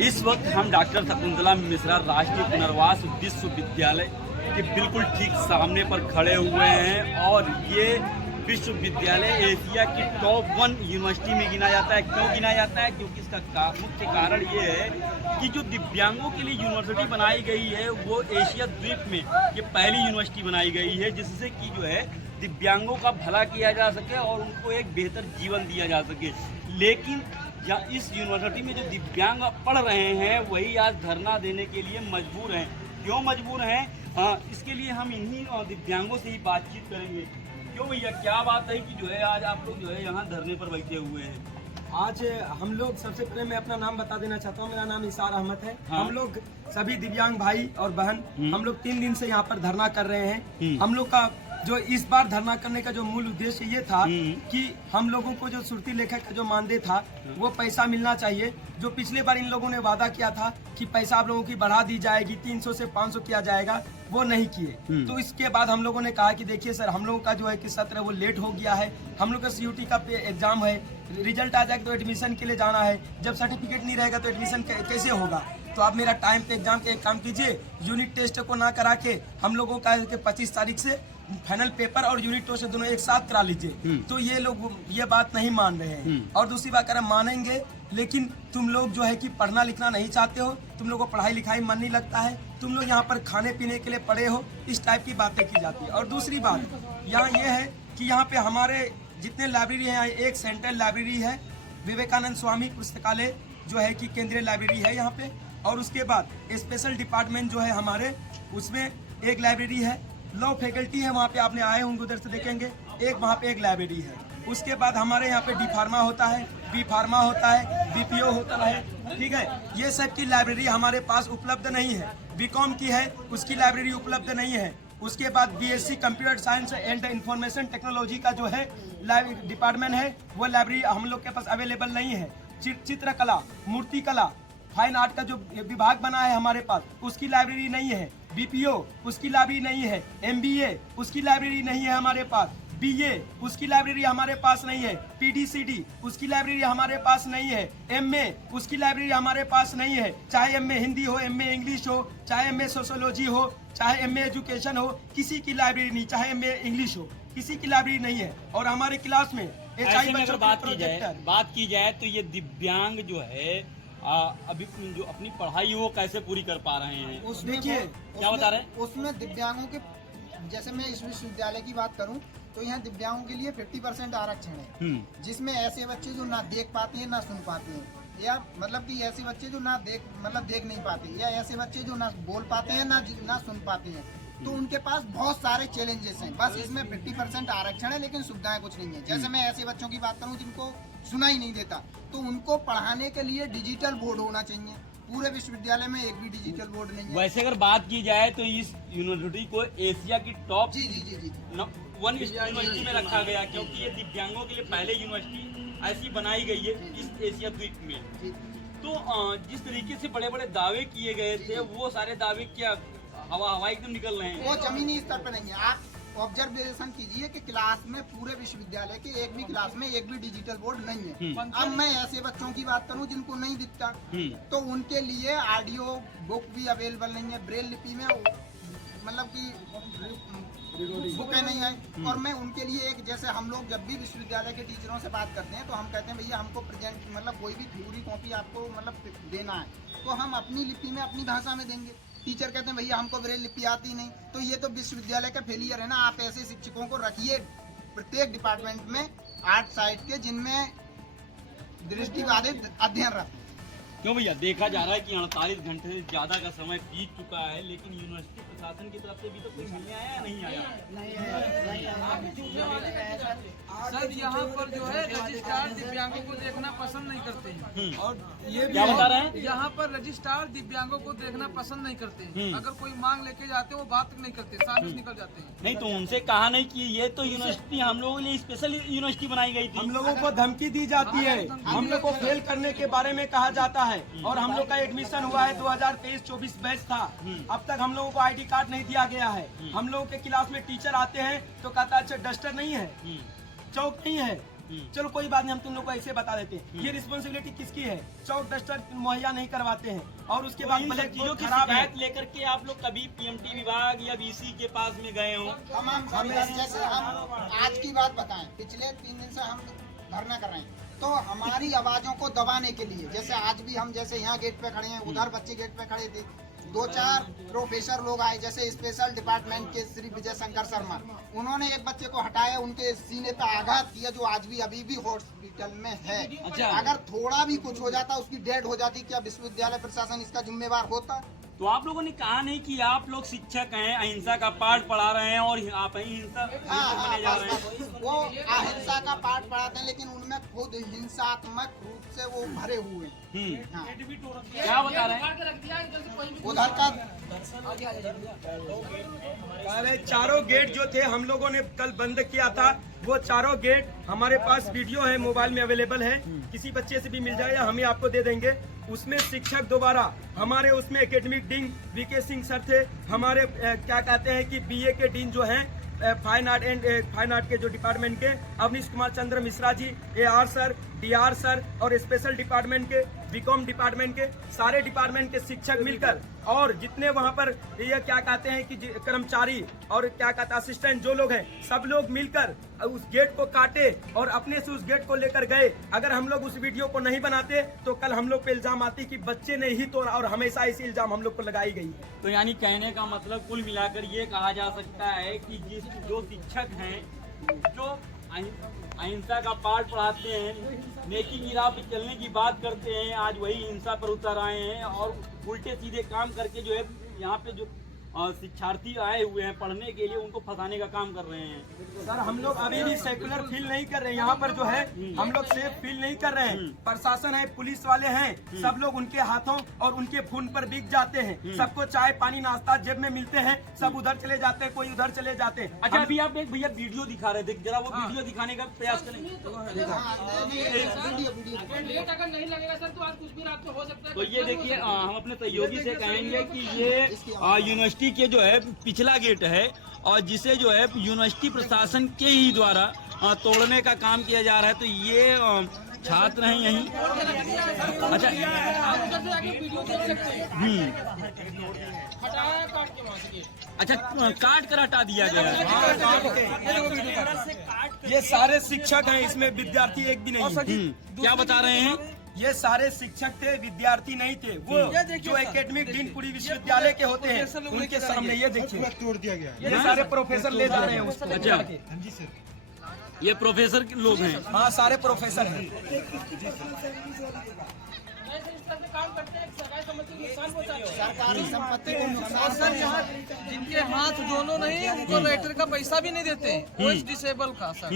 इस वक्त हम डॉक्टर शकुंतला मिश्रा राष्ट्रीय पुनर्वास विश्वविद्यालय के बिल्कुल ठीक सामने पर खड़े हुए हैं और ये विश्वविद्यालय एशिया की टॉप 1 यूनिवर्सिटी में गिना जाता है। क्यों गिना जाता है? क्योंकि इसका मुख्य कारण ये है कि जो दिव्यांगों के लिए यूनिवर्सिटी बनाई गई है वो एशिया द्वीप में ये पहली यूनिवर्सिटी बनाई गई है, जिससे कि जो है दिव्यांगों का भला किया जा सके और उनको एक बेहतर जीवन दिया जा सके। लेकिन इस यूनिवर्सिटी में जो दिव्यांग पढ़ रहे हैं वही आज धरना देने के लिए मजबूर हैं। क्यों मजबूर हैं? इसके लिए हम इन्हीं दिव्यांगों से ही बातचीत करेंगे। क्यों भैया, क्या बात है कि जो है आज आप लोग जो है यहाँ धरने पर बैठे हुए हैं? आज हम लोग, सबसे पहले मैं अपना नाम बता देना चाहता हूँ। मेरा नाम इसार अहमद है। हाँ। हम लोग सभी दिव्यांग भाई और बहन हम लोग 3 दिन से यहाँ पर धरना कर रहे हैं। हम लोग का जो इस बार धरना करने का जो मूल उद्देश्य ये था कि हम लोगों को जो सुरती लेखक का जो मानदेय था वो पैसा मिलना चाहिए। जो पिछले बार इन लोगों ने वादा किया था कि पैसा आप लोगों की बढ़ा दी जाएगी, 300 से 500 किया जाएगा, वो नहीं किए। तो इसके बाद हम लोगों ने कहा कि देखिए सर, हम लोगों का जो है कि सत्र वो लेट हो गया है। हम लोग का CUT का एग्जाम है, रिजल्ट आ जाएगा तो एडमिशन के लिए जाना है। जब सर्टिफिकेट नहीं रहेगा तो एडमिशन कैसे होगा? तो आप मेरा टाइम पे एग्जाम के एक काम कीजिए, यूनिट टेस्ट को ना करा के हम लोगों का 25 तारीख से फाइनल पेपर और यूनिट टेस्ट दोनों एक साथ करा लीजिए। तो ये लोग ये बात नहीं मान रहे हैं। और दूसरी बात करें, मानेंगे लेकिन तुम लोग जो है कि पढ़ना लिखना नहीं चाहते हो, तुम लोग को पढ़ाई लिखाई मन नहीं लगता है, तुम लोग यहाँ पर खाने पीने के लिए पड़े हो, इस टाइप की बातें की जाती है। और दूसरी बात यहाँ ये है कि यहाँ पे हमारे जितने लाइब्रेरी है, एक सेंट्रल लाइब्रेरी है, विवेकानंद स्वामी पुस्तकालय जो है कि केंद्रीय लाइब्रेरी है यहाँ पे, और उसके बाद स्पेशल डिपार्टमेंट जो है हमारे, उसमें एक लाइब्रेरी है। लॉ फैकल्टी है, वहाँ पे आपने आए होंगे उधर से देखेंगे, एक वहाँ पे एक लाइब्रेरी है। उसके बाद हमारे यहाँ पे डी फार्मा होता है, बी फार्मा होता है, BPO होता है, ठीक है। ये सब की लाइब्रेरी हमारे पास उपलब्ध नहीं है। BCom की है, उसकी लाइब्रेरी उपलब्ध नहीं है। उसके बाद BSc computer science and information technology का जो है डिपार्टमेंट है, वो लाइब्रेरी हम लोग के पास अवेलेबल नहीं है। चित्रकला, मूर्ति कला, फाइन आर्ट का जो विभाग बना है हमारे पास, उसकी लाइब्रेरी नहीं है। BPO उसकी लाइब्रेरी नहीं है। MBA उसकी लाइब्रेरी नहीं है हमारे पास। BA उसकी लाइब्रेरी हमारे पास नहीं है। PDCD उसकी लाइब्रेरी हमारे पास नहीं है। MA उसकी लाइब्रेरी हमारे पास नहीं है। चाहे MA हिंदी हो, MA इंग्लिश हो, चाहे MA सोशियोलॉजी हो, चाहे MA एजुकेशन हो, किसी की लाइब्रेरी नहीं। चाहे MA इंग्लिश हो, किसी की लाइब्रेरी नहीं है। और हमारे क्लास में ऐसे में अगर बात की जाए तो ये दिव्यांग जो है अभी जो अपनी पढ़ाई है वो कैसे पूरी कर पा रहे हैं? देखिए क्या बता रहे हैं? उसमें दिव्यांगों के, जैसे मैं इस विश्वविद्यालय की बात करूं तो यहाँ दिव्यांगों के लिए 50% आरक्षण है, जिसमें ऐसे बच्चे जो ना देख पाते हैं ना सुन पाते हैं, या मतलब कि ऐसे बच्चे जो ना देख नहीं पाते, या ऐसे बच्चे जो ना बोल पाते हैं ना सुन पाते हैं, तो उनके पास बहुत सारे चैलेंजेस हैं। बस इसमें 50% आरक्षण है, लेकिन सुविधाएं कुछ नहीं है। जैसे मैं ऐसे बच्चों की बात करूं जिनको सुना ही नहीं देता, तो उनको पढ़ाने के लिए डिजिटल बोर्ड होना चाहिए। पूरे विश्वविद्यालय में एक भी डिजिटल बोर्ड नहीं है। वैसे अगर बात की जाए तो इस यूनिवर्सिटी को एशिया की टॉप जी 1 यूनिवर्सिटी में रखा गया, क्योंकि ये दिव्यांगों के लिए पहले यूनिवर्सिटी ऐसी बनाई गई है इस एशिया द्वीप में। तो जिस तरीके से बड़े बड़े दावे किए गए थे, वो सारे दावे क्या हवा एकदम निकल रहे हैं? वो जमीनी स्तर पे नहीं है। आप ऑब्जर्वेशन कीजिए कि क्लास में, पूरे विश्वविद्यालय के एक भी क्लास में एक भी डिजिटल बोर्ड नहीं है। अब मैं ऐसे बच्चों की बात करूं जिनको नहीं दिखता, तो उनके लिए ऑडियो बुक भी अवेलेबल नहीं है। ब्रेल लिपि में मतलब कि बुकें नहीं है। और मैं उनके लिए एक, जैसे हम लोग जब भी विश्वविद्यालय के टीचरों से बात करते हैं तो हम कहते हैं भैया हमको प्रेजेंट मतलब कोई भी थ्योरी कॉपी आपको मतलब देना है, तो हम अपनी लिपि में अपनी भाषा में देंगे। टीचर कहते हैं भैया हमको ब्रेल लिपि आती नहीं, तो ये तो विश्वविद्यालय का फेलियर है ना। आप ऐसे शिक्षकों को रखिए प्रत्येक डिपार्टमेंट में 8 साइट के, जिनमें दृष्टिबाधित अध्ययन रखें। क्यों भैया, देखा जा रहा है कि 48 घंटे से ज्यादा का समय बीत चुका है, लेकिन यूनिवर्सिटी प्रशासन की तरफ से भी तो कोई मिलने आया नहीं आया? सर यहाँ पर जो है रजिस्ट्रार दिव्यांगों को देखना पसंद नहीं करते हैं। और ये क्या बता रहे हैं? यहाँ पर रजिस्ट्रार दिव्यांगों को देखना पसंद नहीं करते हैं। अगर कोई मांग लेके जाते हैं वो बात नहीं करते, सामने से निकल जाते हैं। नहीं तो उनसे कहा नहीं कि ये तो यूनिवर्सिटी हम लोगों के लिए स्पेशल यूनिवर्सिटी बनाई गई थी। हम लोगों को धमकी दी जाती है, हम लोग को फेल करने के बारे में कहा जाता है। और हम लोग का एडमिशन हुआ है 2023-24 बैच था, अब तक हम लोगों को ID कार्ड नहीं दिया गया है। हम लोगों के क्लास में टीचर आते हैं तो कहता है अच्छा डस्टर नहीं है, चौक नहीं है, चलो कोई बात नहीं, हम तुम लोग को ऐसे बता देते हैं। ये रिस्पॉन्सिबिलिटी किसकी है? चौक डस्टर मुहैया नहीं करवाते हैं और उसके बाद ब्लैक चीजों बोर्ड की खराब है। शिकायत लेकर के आप लोग कभी पीएमटी विभाग या बीसी के पास में गए हो? हम जैसे हम आज की बात बताएं, पिछले 3 दिन से हम धरना कर रहे हैं, तो हमारी आवाजों को दबाने के लिए, जैसे आज भी हम जैसे यहाँ गेट पे खड़े हैं, उधर बच्चे गेट पे खड़े थे, 2-4 प्रोफेसर लोग आए, जैसे स्पेशल डिपार्टमेंट के श्री विजय शंकर शर्मा, उन्होंने एक बच्चे को हटाया, उनके सीने पे आघात किया, जो आज भी अभी भी हॉस्पिटल में है। अच्छा। अगर थोड़ा भी कुछ हो जाता, उसकी डेथ हो जाती, क्या विश्वविद्यालय प्रशासन इसका जिम्मेवार होता? तो आप लोगों ने कहा नहीं कि आप लोग शिक्षक हैं, अहिंसा का पाठ पढ़ा रहे हैं और आप ही हिंसा बने जा रहे हैं? वो अहिंसा का पाठ पढ़ाते हैं, लेकिन उनमें खुद हिंसात्मक रूप से वो भरे हुए हैं। हाँ। क्या बता रहे हैं? उधर का अरे चारों गेट जो थे हम लोगों ने कल बंद किया था, वो चारों गेट हमारे पास वीडियो है, मोबाइल में अवेलेबल है, किसी बच्चे से भी मिल जाए या हम ही आपको दे देंगे। उसमें शिक्षक दोबारा हमारे उसमें academic dean VK Singh sir थे, हमारे क्या कहते हैं कि बीए के डीन जो हैं फाइन आर्ट के जो डिपार्टमेंट के Awanish Kumar Chandra Mishra ji, AR sir, DR sir और स्पेशल डिपार्टमेंट के बीकॉम डिपार्टमेंट के सारे डिपार्टमेंट के शिक्षक मिलकर और जितने वहां पर ये क्या कहते हैं कि कर्मचारी और क्या कहते हैं असिस्टेंट जो लोग हैं, सब लोग मिलकर उस गेट को काटे और अपने से उस गेट को लेकर गए। अगर हम लोग उस वीडियो को नहीं बनाते तो कल हम लोग पे इल्जाम आती कि बच्चे ने ही तोड़ा और हमेशा इसी इल्जाम हम लोग को लगाई गई है। तो यानी कहने का मतलब कुल मिलाकर ये कहा जा सकता है कि जो शिक्षक हैं, जो अहिंसा का पाठ पढ़ाते हैं, नेकी की राह पे चलने की बात करते हैं, आज वही हिंसा पर उतर आए हैं और उल्टे सीधे काम करके जो है यहाँ पे जो शिक्षार्थी आए हुए हैं पढ़ने के लिए, उनको फंसाने का काम कर रहे हैं। सर हम लोग अभी भी सेकुलर फील नहीं कर रहे हैं, यहाँ पर जो है हम लोग सेफ फील नहीं कर रहे हैं। प्रशासन है, पुलिस वाले हैं, सब लोग उनके हाथों और उनके खून पर बिक जाते हैं। सबको चाय पानी नाश्ता जेब में मिलते हैं, सब उधर चले जाते हैं, कोई उधर चले जाते हैं। अच्छा, अभी आप एक भैया वीडियो दिखा रहे थे, जरा वो वीडियो दिखाने का प्रयास करें। लेट अगर नहीं लगेगा सर तो आज कुछ भी रात में हो सकता है। तो ये देखिए, हम अपने सहयोगी से कहेंगे कि ये यूनिवर्सिटी के जो है पिछला गेट है और जिसे जो है यूनिवर्सिटी प्रशासन के ही द्वारा तोड़ने का काम किया जा रहा है। तो ये छात्र हैं यहीं। अच्छा, आप उधर से आके वीडियो देख सकते हैं। हटाया काट के वहाँ से। अच्छा, काट कर हटा दिया गया है। ये सारे शिक्षक हैं, इसमें विद्यार्थी एक भी नहीं है। क्या बता रहे हैं? ये सारे शिक्षक थे, विद्यार्थी नहीं थे। वो जो एकेडमिक डीन पूरी विश्वविद्यालय के होते हैं उनके सामने ये देखिए तोड़ दिया गया। ये सारे प्रोफेसर ले जा रहे हैं उसको। अच्छा, जी सर। ये प्रोफेसर के लोग हैं। हाँ सारे प्रोफेसर हैं। काम करते हैं, सरकारी संपत्ति को नुकसान पहुंचाते हैं। सरकारी संपत्ति को और नुकसान सर यहाँ जिनके हाथ दोनों नहीं, उनको राइटर का पैसा भी नहीं देते हैं, वो डिसेबल का सर।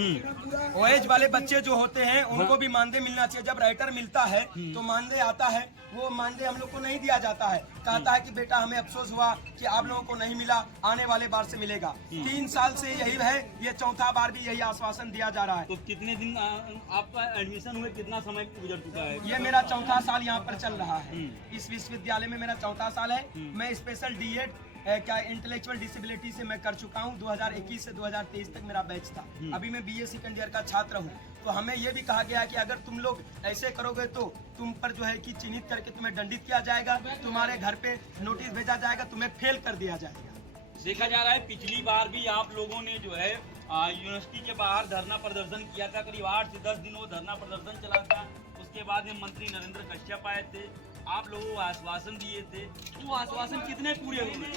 ओएज वाले बच्चे जो होते हैं उनको भी मानदेय मिलना चाहिए। जब राइटर मिलता है तो मानदेय आता है, वो मानदेय हम लोग को नहीं दिया जाता है। कहता है कि बेटा हमें अफसोस हुआ कि आप लोगों को नहीं मिला, आने वाले बार से मिलेगा। 3 साल से यही है, ये चौथा बार भी यही आश्वासन दिया जा रहा है। तो कितने दिन आपका एडमिशन हुए, कितना समय गुजर चुका है? ये मेरा चौथा साल यहाँ पर चल रहा है। इस विश्वविद्यालय में मेरा चौथा साल है। मैं स्पेशल डीएड क्या इंटेलेक्चुअल डिसेबिलिटी से मैं कर चुका हूँ। 2021 से 2023 तक मेरा बैच था। अभी मैं BA सेकंड ईयर का छात्र हूँ। तो हमें ये भी कहा गया है कि अगर तुम लोग ऐसे करोगे तो तुम पर जो है कि चिन्हित करके तुम्हें दंडित किया जाएगा, तुम्हारे घर पे नोटिस भेजा जाएगा, तुम्हें फेल कर दिया जाएगा। देखा जा रहा है पिछली बार भी आप लोगों ने जो है यूनिवर्सिटी के बाहर धरना प्रदर्शन किया था। करीब 8 से 10 दिन वो धरना प्रदर्शन चला था। उसके बाद में मंत्री नरेंद्र कश्यप आए थे, आप लोगों को आश्वासन दिए थे। वो आश्वासन कितने पूरे हुए?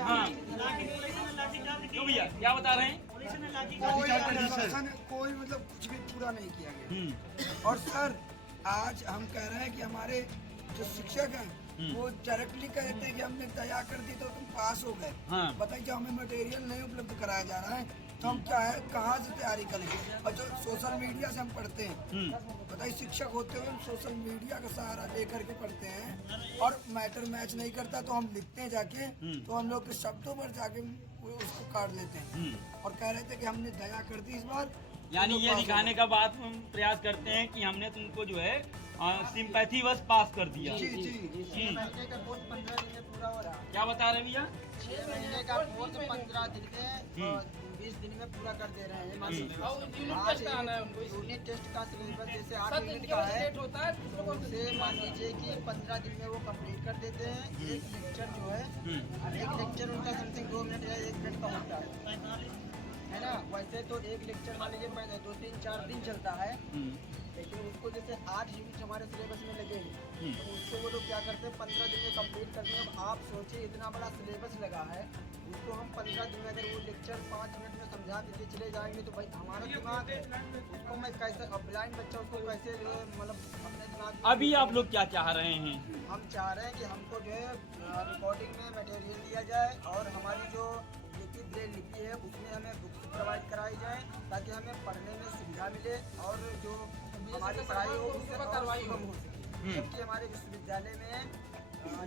हाँ, क्यों भैया क्या बता रहे हैं? कोई मतलब कुछ भी पूरा नहीं किया गया। और सर आज हम कह रहे हैं कि हमारे जो शिक्षक हैं वो डायरेक्टली कहते हैं कि हमने दया कर दी तो तुम पास हो गए। हाँ। बताइए जब हमें मटेरियल नहीं उपलब्ध कराया जा रहा है तो हम क्या है, कहाँ से तैयारी करेंगे? और जो सोशल मीडिया से हम पढ़ते हैं, बताइए शिक्षक होते हुए हम सोशल मीडिया का सहारा लेकर के पढ़ते हैं और मैटर मैच नहीं करता तो हम लिखते हैं जाके, तो हम लोग के शब्दों पर जाके उसको काट लेते हैं और कह रहे थे कि हमने दया कर दी इस बार यानी ये दिखाने का बात हम प्रयास करते हैं कि हमने तुमको जो है सिंपैथी बस पास कर दिया। जी जी 6 महीने का कोर्स 15 दिन में पूरा हो रहा है। क्या बता रहे भैया? 6 महीने का कोर्स 15 दिन में और 20 दिन में पूरा कर दे रहे हैं। मान लीजिए यूनिट टेस्ट का सिलेबस जैसे 8 यूनिट का है, उसे मान लीजिए कि 15 दिन में वो कंप्लीट कर देते हैं। एक लेक्चर जो है, एक लेक्चर उनका समथिंग 2 मिनट या 1 मिनट का होता है ना। वैसे तो एक लेक्चर मान लीजिए 2, 3, 4 दिन चलता है, लेकिन उसको जैसे 8 यूनिट हमारे सिलेबस में लगेंगे तो उसको वो लोग क्या करते हैं 15 दिन में कंप्लीट करते हैं। अब आप सोचिए इतना बड़ा सिलेबस लगा है, उसको हम 15 दिन में अगर वो लेक्चर 5 मिनट में समझा के चले जाएंगे तो भाई हमारा दिमाग है, उसको मैं कैसे, अब ब्लाइंड बच्चा उसको कैसे जो है मतलब अपने दिमाग। अभी आप लोग क्या चाह रहे हैं? हम चाह रहे हैं कि हमको जो है रिकॉर्डिंग में मटेरियल दिया जाए और हमारी जो लिपि ब्रेल लिपि है उसमें हमें बुक्स प्रोवाइड कराई जाए ताकि हमें पढ़ने में सुविधा मिले और जो हमारी पढ़ाई हो उससे कार्रवाई कम हो सके। जबकि हमारे विश्वविद्यालय में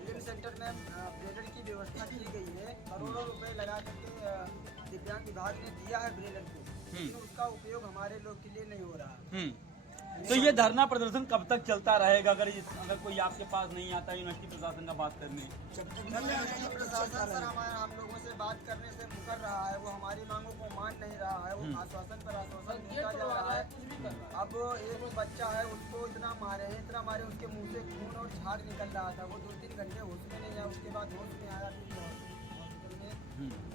लिम सेंटर में ब्रेलर की व्यवस्था की गई है, करोड़ों रुपए लगा करके दिव्यांग विभाग ने दिया है ब्रेलर को, लेकिन उसका उपयोग हमारे लोग के लिए नहीं हो रहा। तो ये धरना प्रदर्शन कब तक चलता रहेगा? अगर कोई आपके पास नहीं आता यूनिवर्सिटी प्रशासन का बात करने? प्रशासन सर हम लोगों से बात करने से मुकर रहा है, वो हमारी मांगों को मान नहीं रहा है, वो आश्वासन पर आश्वासन देता जा रहा है। अब एक बच्चा है उसको इतना मारे, उसके मुंह से खून और झाग निकल रहा था, वो 2-3 घंटे होश में नहीं आया, उसके बाद होश में आया हॉस्पिटल में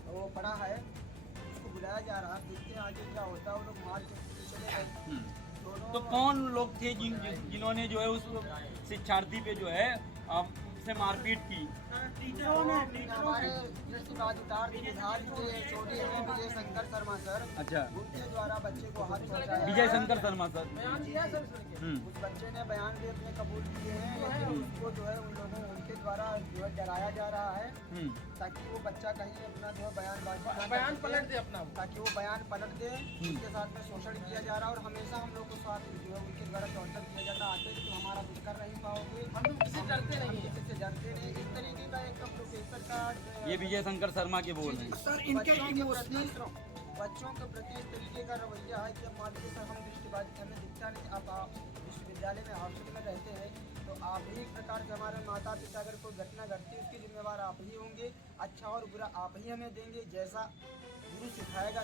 वो पड़ा है, उसको बुलाया जा रहा है, देखते हैं आगे क्या होता है। वो लोग मार के चले गए। तो कौन लोग थे जिन्होंने जो है उस शिक्षार्थी पे जो है से मारपीट की? हमारे अधिकार छोटी विजय शंकर शर्मा सर, अच्छा, उनके द्वारा बच्चे को हाथ पहुंचाया। विजय शंकर शर्मा सर। उस बच्चे ने बयान भी अपने कबूल किए हैं, लेकिन उसको जो है उन लोगों उनके द्वारा जो है डराया जा रहा है ताकि वो बच्चा कहीं अपना जो है बयान पलट दे अपना, ताकि वो बयान पलट दे। उसके साथ में शोषण किया जा रहा है और हमेशा हम लोग को साथ जो है उनके द्वारा टॉर्चर किया जाता है। आते तो हमारा कुछ कर नहीं पाओगे, हम किसी डरते नहीं, किसी से डरते नहीं। इस तरीके का एक प्रोफेसर का ये विजय शंकर शर्मा के बोल रहे हैं। सर इनके बच्चों के प्रति इस तरीके का रवैया है कि मान लीजिए सर हम दृष्टिबाधित हमें दिखता नहीं, आप विश्वविद्यालय में हॉस्टल में रहते हैं तो आप ही एक प्रकार से हमारे माता पिता अगर कोई घटना घटती है उसकी जिम्मेवार आप ही होंगे, अच्छा और बुरा आप ही हमें देंगे, जैसा गुरु सिखाएगा